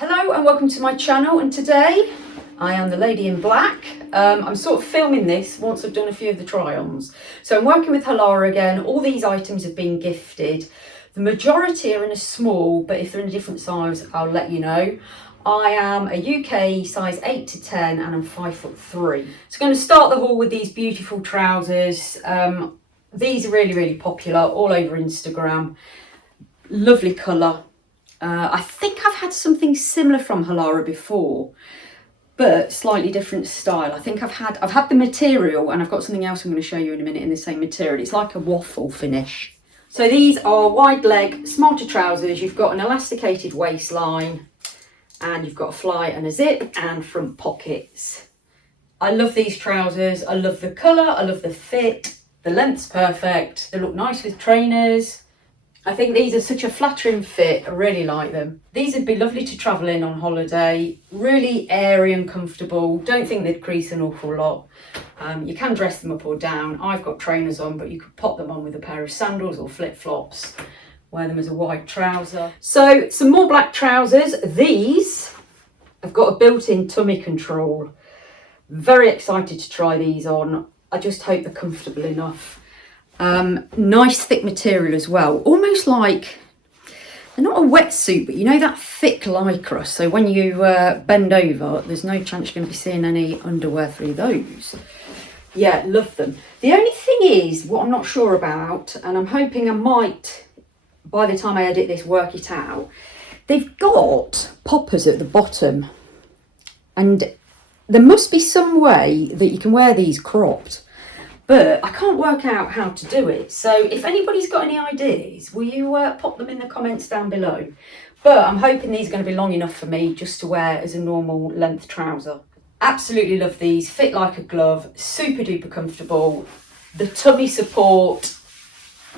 Hello and welcome to my channel, and today I am the lady in black. I'm sort of filming this once I've done a few of the try-ons. So I'm working with Halara again. All these items have been gifted. The majority are in a small, but if they're in a different size, I'll let you know. I am a UK size 8 to 10 and I'm 5'3". So I'm going to start the haul with these beautiful trousers. These are really popular all over Instagram. Lovely colour. I think I've had something similar from Halara before, but slightly different style. I think I've had the material, and I've got something else I'm going to show you in a minute in the same material. It's like a waffle finish. So these are wide leg, smarter trousers. You've got an elasticated waistline, and you've got a fly and a zip and front pockets. I love these trousers. I love the colour. I love the fit. The length's perfect. They look nice with trainers. I think these are such a flattering fit. I really like them. These would be lovely to travel in on holiday. Really airy and comfortable. Don't think they'd crease an awful lot. You can dress them up or down. I've got trainers on, but you could pop them on with a pair of sandals or flip-flops. Wear them as a wide trouser. So some more black trousers. These have got a built-in tummy control. Very excited to try these on. I just hope they're comfortable enough. Nice thick material as well, almost like, they're not a wetsuit, but you know that thick lycra, so when you bend over there's no chance you're going to be seeing any underwear through those. Yeah, love them. The only thing is, what I'm not sure about, and I'm hoping I might, by the time I edit this, work it out, they've got poppers at the bottom, and there must be some way that you can wear these cropped. But I can't work out how to do it. So if anybody's got any ideas, will you pop them in the comments down below? But I'm hoping these are going to be long enough for me just to wear as a normal length trouser. Absolutely love these. Fit like a glove. Super duper comfortable. The tummy support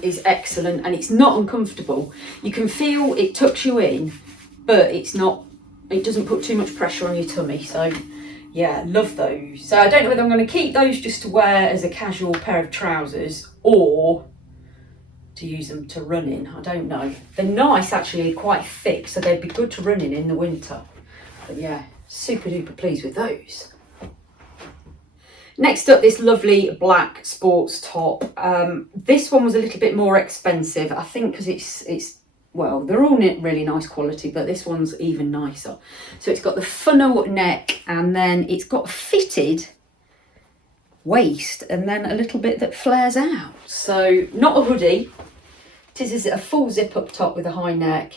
is excellent and it's not uncomfortable. You can feel it tucks you in, but it doesn't put too much pressure on your tummy. So yeah, love those. So I don't know whether I'm going to keep those just to wear as a casual pair of trousers or to use them to run in. I don't know. They're nice, actually, quite thick, so they'd be good to run in the winter. But yeah, super duper pleased with those. Next up, this lovely black sports top. This one was a little bit more expensive, I think, because it's well, they're all really nice quality, but this one's even nicer. So it's got the funnel neck, and then it's got a fitted waist, and then a little bit that flares out. So not a hoodie. It is a full zip up top with a high neck.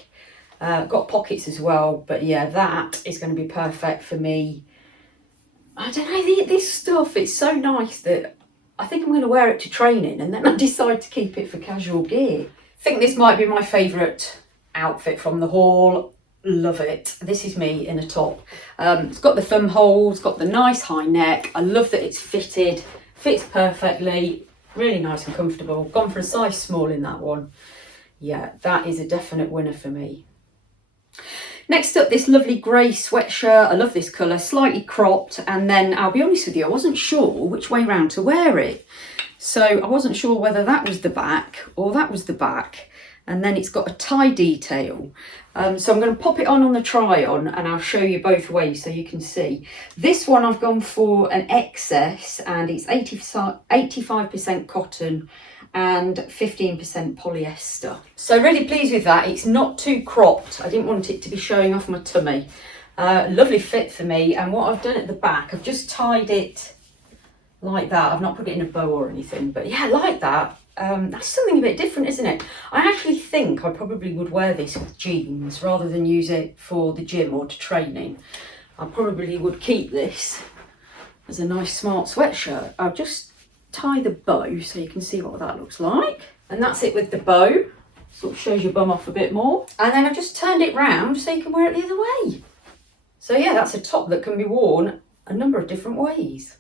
Got pockets as well, but yeah, that is going to be perfect for me. I don't know, this stuff, it's so nice that I think I'm going to wear it to training, and then I decide to keep it for casual gear. I think this might be my favourite outfit from the haul. Love it. This is me in a top. It's got the thumb holes, got the nice high neck. I love that it's fitted, fits perfectly, really nice and comfortable. Gone for a size small in that one. Yeah, that is a definite winner for me. Next up, this lovely grey sweatshirt. I love this colour, slightly cropped, and then I'll be honest with you, I wasn't sure which way round to wear it. So I wasn't sure whether that was the back or that was the back. And then it's got a tie detail. So I'm going to pop it on the try on and I'll show you both ways so you can see. This one I've gone for an excess, and it's 85% cotton and 15% polyester. So really pleased with that. It's not too cropped. I didn't want it to be showing off my tummy. Lovely fit for me. And what I've done at the back, I've just tied it like that. I've not put it in a bow or anything, but yeah, like that. That's something a bit different, isn't it? I actually think I probably would wear this with jeans rather than use it for the gym or to training. I probably would keep this as a nice smart sweatshirt. I'll just tie the bow so you can see what that looks like. And that's it with the bow. Sort of shows your bum off a bit more. And then I've just turned it round so you can wear it the other way. So yeah, that's a top that can be worn a number of different ways.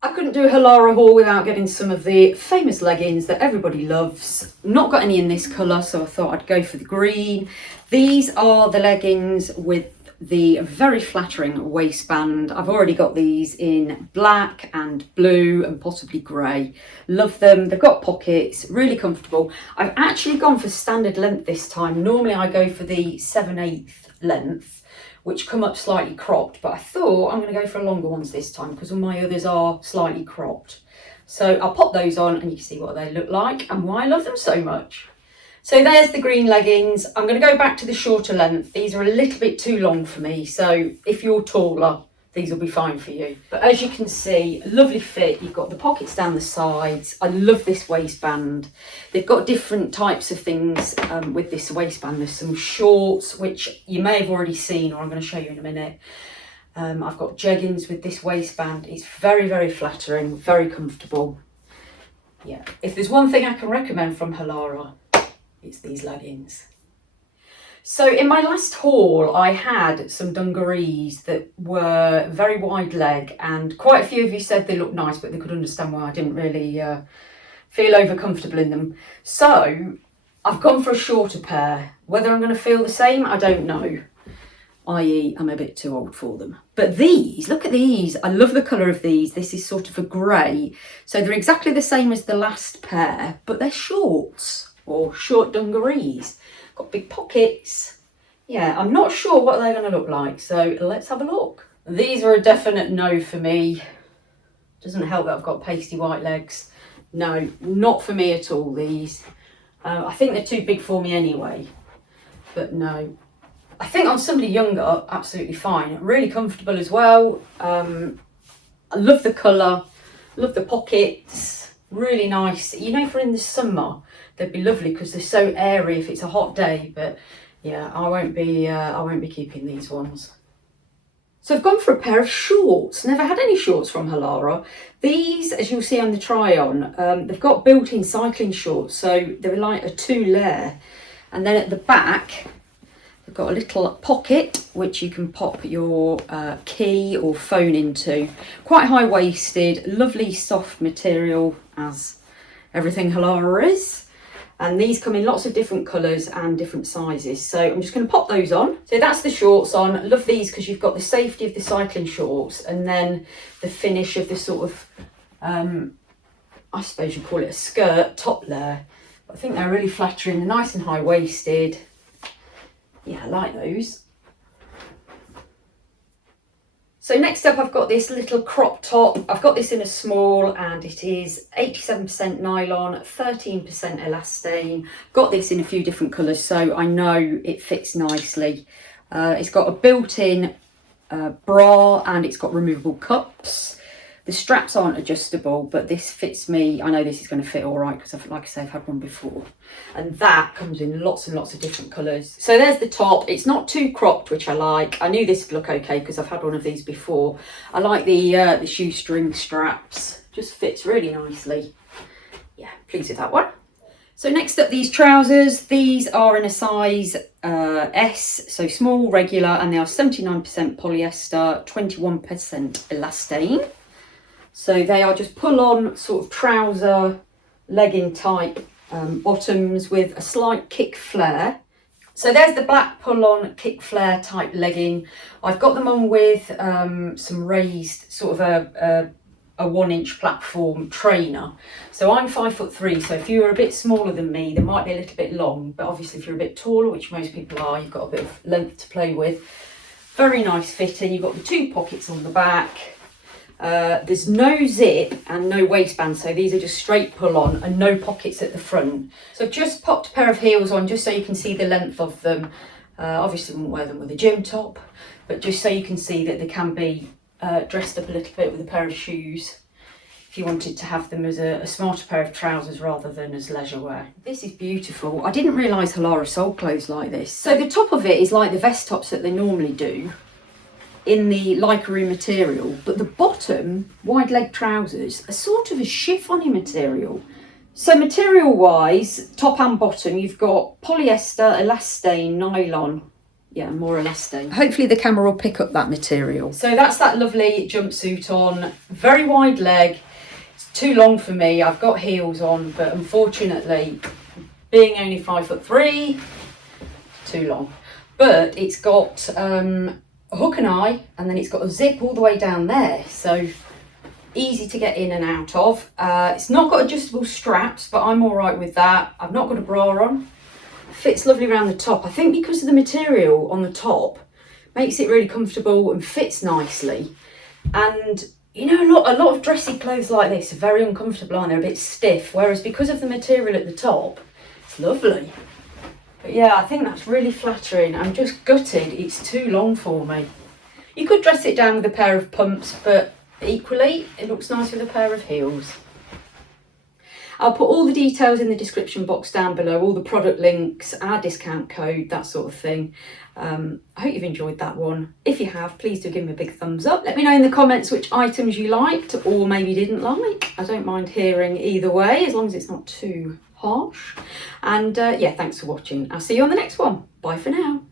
I couldn't do a Halara haul without getting some of the famous leggings that everybody loves. Not got any in this colour, so I thought I'd go for the green. These are the leggings with the very flattering waistband. I've already got these in black and blue and possibly grey. Love them. They've got pockets, really comfortable. I've actually gone for standard length this time. Normally I go for the 7/8 length, which come up slightly cropped, but I thought I'm going to go for longer ones this time because all my others are slightly cropped. So I'll pop those on and you can see what they look like and why I love them so much. So there's the green leggings. I'm going to go back to the shorter length. These are a little bit too long for me, so if you're taller, these will be fine for you. But as you can see, lovely fit. You've got the pockets down the sides. I love this waistband. They've got different types of things with this waistband. There's some shorts, which you may have already seen, or I'm going to show you in a minute. I've got jeggings with this waistband. It's very, very flattering, very comfortable. Yeah, if there's one thing I can recommend from Halara, it's these leggings. So in my last haul, I had some dungarees that were very wide leg, and quite a few of you said they looked nice, but they could understand why I didn't really feel over comfortable in them. So I've gone for a shorter pair. Whether I'm going to feel the same, I don't know. i.e. I'm a bit too old for them. But these, look at these. I love the colour of these. This is sort of a grey. So they're exactly the same as the last pair, but they're shorts or short dungarees. Got big pockets. Yeah, I'm not sure what they're going to look like, so let's have a look. These are a definite no for me. Doesn't help that I've got pasty white legs. No, not for me at all, these. I think they're too big for me anyway, but no. I think on somebody younger, absolutely fine. Really comfortable as well. I love the colour, love the pockets, really nice. You know, for in the summer, they'd be lovely because they're so airy if it's a hot day, but yeah, I won't be keeping these ones. So I've gone for a pair of shorts. Never had any shorts from Halara. These, as you'll see on the try on, they've got built-in cycling shorts, so they're like a 2-layer. And then at the back, they've got a little pocket which you can pop your key or phone into. Quite high-waisted, lovely soft material, as everything Halara is. And these come in lots of different colours and different sizes. So I'm just going to pop those on. So that's the shorts on. Love these because you've got the safety of the cycling shorts and then the finish of the sort of, I suppose you call it a skirt, top layer. But I think they're really flattering. They're nice and high-waisted. Yeah, I like those. So next up, I've got this little crop top. I've got this in a small and it is 87% nylon, 13% elastane. Got this in a few different colours, so I know it fits nicely. It's got a built-in bra and it's got removable cups. The straps aren't adjustable, but this fits me. I know this is going to fit all right because, like I say, I've had one before. And that comes in lots and lots of different colours. So there's the top. It's not too cropped, which I like. I knew this would look okay because I've had one of these before. I like the shoestring straps. Just fits really nicely. Yeah, pleased with that one. So next up, these trousers. These are in a size S, so small, regular, and they are 79% polyester, 21% elastane. So they are just pull-on sort of trouser, legging type bottoms with a slight kick flare. So there's the black pull-on kick flare type legging. I've got them on with some raised sort of a 1-inch platform trainer. So I'm 5'3", so if you're a bit smaller than me, they might be a little bit long, but obviously if you're a bit taller, which most people are, you've got a bit of length to play with. Very nice fitting. You've got the 2 pockets on the back. There's no zip and no waistband, so these are just straight pull on and no pockets at the front. So I've just popped a pair of heels on just so you can see the length of them. Obviously wouldn't wear them with a gym top, but just so you can see that they can be dressed up a little bit with a pair of shoes if you wanted to have them as a smarter pair of trousers rather than as leisure wear. This is beautiful. I didn't realise Halara sold clothes like this. So the top of it is like the vest tops that they normally do, in the lycra material, but the bottom wide leg trousers are sort of a chiffon material. So material wise, top and bottom, you've got polyester, elastane, nylon. Yeah, more elastane. Hopefully the camera will pick up that material. So that's that lovely jumpsuit on, very wide leg. It's too long for me. I've got heels on, but unfortunately, being only 5'3", too long. But it's got a hook and eye, and then it's got a zip all the way down there, so easy to get in and out of. It's not got adjustable straps, but I'm all right with that. I've not got a bra on. Fits lovely around the top. I think because of the material on the top, makes it really comfortable and fits nicely. And you know, a lot of dressy clothes like this are very uncomfortable, aren't they? A bit stiff, whereas because of the material at the top, it's lovely. But yeah, I think that's really flattering. I'm just gutted it's too long for me. You could dress it down with a pair of pumps, but equally, it looks nice with a pair of heels. I'll put all the details in the description box down below, all the product links, our discount code, that sort of thing. I hope you've enjoyed that one. If you have, please do give me a big thumbs up. Let me know in the comments which items you liked or maybe didn't like. I don't mind hearing either way, as long as it's not too harsh. And yeah, thanks for watching. I'll see you on the next one. Bye for now.